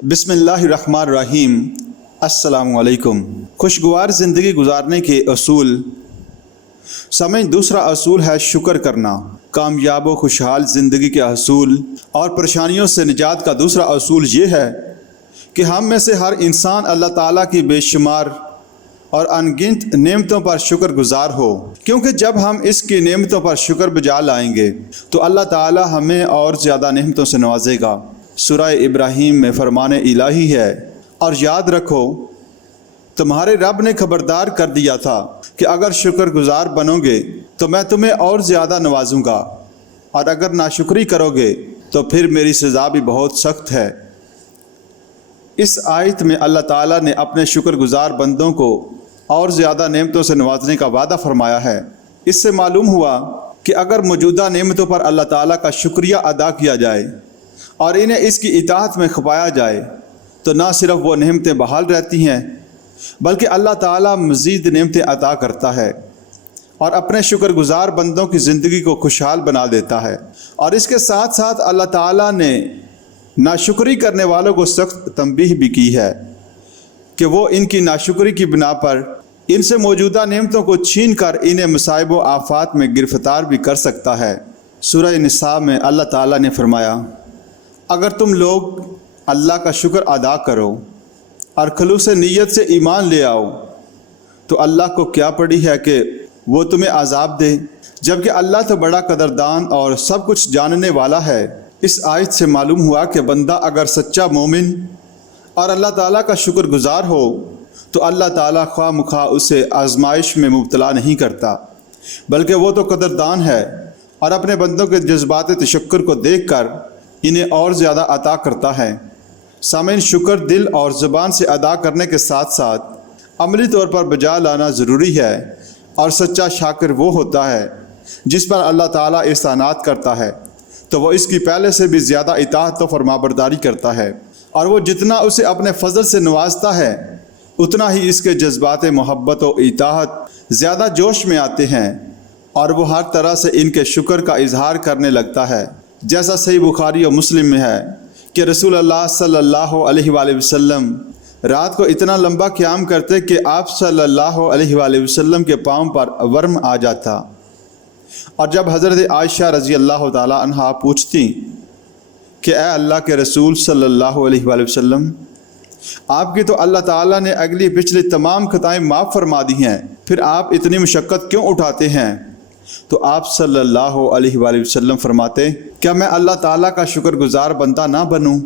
بسم اللہ الرحمن الرحیم۔ السلام علیکم۔ خوشگوار زندگی گزارنے کے اصول۔ سامعین، دوسرا اصول ہے شکر کرنا۔ کامیاب و خوشحال زندگی کے اصول اور پریشانیوں سے نجات کا دوسرا اصول یہ ہے کہ ہم میں سے ہر انسان اللہ تعالیٰ کی بے شمار اور انگنت نعمتوں پر شکر گزار ہو، کیونکہ جب ہم اس کی نعمتوں پر شکر بجا لائیں گے تو اللہ تعالیٰ ہمیں اور زیادہ نعمتوں سے نوازے گا۔ سورہ ابراہیم میں فرمان الہی ہے، اور یاد رکھو تمہارے رب نے خبردار کر دیا تھا کہ اگر شکر گزار بنو گے تو میں تمہیں اور زیادہ نوازوں گا، اور اگر ناشکری کرو گے تو پھر میری سزا بھی بہت سخت ہے۔ اس آیت میں اللہ تعالیٰ نے اپنے شکر گزار بندوں کو اور زیادہ نعمتوں سے نوازنے کا وعدہ فرمایا ہے۔ اس سے معلوم ہوا کہ اگر موجودہ نعمتوں پر اللہ تعالیٰ کا شکریہ ادا کیا جائے اور انہیں اس کی اطاعت میں کھپایا جائے تو نہ صرف وہ نعمتیں بحال رہتی ہیں بلکہ اللہ تعالیٰ مزید نعمتیں عطا کرتا ہے اور اپنے شکر گزار بندوں کی زندگی کو خوشحال بنا دیتا ہے۔ اور اس کے ساتھ ساتھ اللہ تعالیٰ نے ناشکری کرنے والوں کو سخت تنبیہ بھی کی ہے کہ وہ ان کی ناشکری کی بنا پر ان سے موجودہ نعمتوں کو چھین کر انہیں مصائب و آفات میں گرفتار بھی کر سکتا ہے۔ سورہ نساء میں اللہ تعالیٰ نے فرمایا، اگر تم لوگ اللہ کا شکر ادا کرو اور خلوص نیت سے ایمان لے آؤ تو اللہ کو کیا پڑی ہے کہ وہ تمہیں عذاب دے، جبکہ اللہ تو بڑا قدردان اور سب کچھ جاننے والا ہے۔ اس آیت سے معلوم ہوا کہ بندہ اگر سچا مومن اور اللہ تعالیٰ کا شکر گزار ہو تو اللہ تعالیٰ خواہ مخواہ اسے آزمائش میں مبتلا نہیں کرتا، بلکہ وہ تو قدردان ہے اور اپنے بندوں کے جذبات تشکر کو دیکھ کر انہیں اور زیادہ عطا کرتا ہے۔ سامعین، شکر دل اور زبان سے ادا کرنے کے ساتھ ساتھ عملی طور پر بجا لانا ضروری ہے، اور سچا شاکر وہ ہوتا ہے جس پر اللہ تعالیٰ احسانات کرتا ہے تو وہ اس کی پہلے سے بھی زیادہ اطاعت و فرمانبرداری کرتا ہے، اور وہ جتنا اسے اپنے فضل سے نوازتا ہے اتنا ہی اس کے جذبات محبت و اطاعت زیادہ جوش میں آتے ہیں، اور وہ ہر طرح سے ان کے شکر کا اظہار کرنے لگتا ہے، جیسا صحیح بخاری و مسلم میں ہے کہ رسول اللہ صلی اللہ علیہ وآلہ وسلم رات کو اتنا لمبا قیام کرتے کہ آپ صلی اللہ علیہ وآلہ وسلم کے پاؤں پر ورم آ جاتا، اور جب حضرت عائشہ رضی اللہ تعالی عنہا پوچھتی کہ اے اللہ کے رسول صلی اللہ علیہ وآلہ وسلم، آپ کی تو اللہ تعالیٰ نے اگلی پچھلی تمام خطائیں معاف فرما دی ہیں، پھر آپ اتنی مشقت کیوں اٹھاتے ہیں؟ تو آپ صلی اللہ علیہ وآلہ وسلم فرماتے، کیا میں اللہ تعالیٰ کا شکر گزار بندہ نہ بنوں؟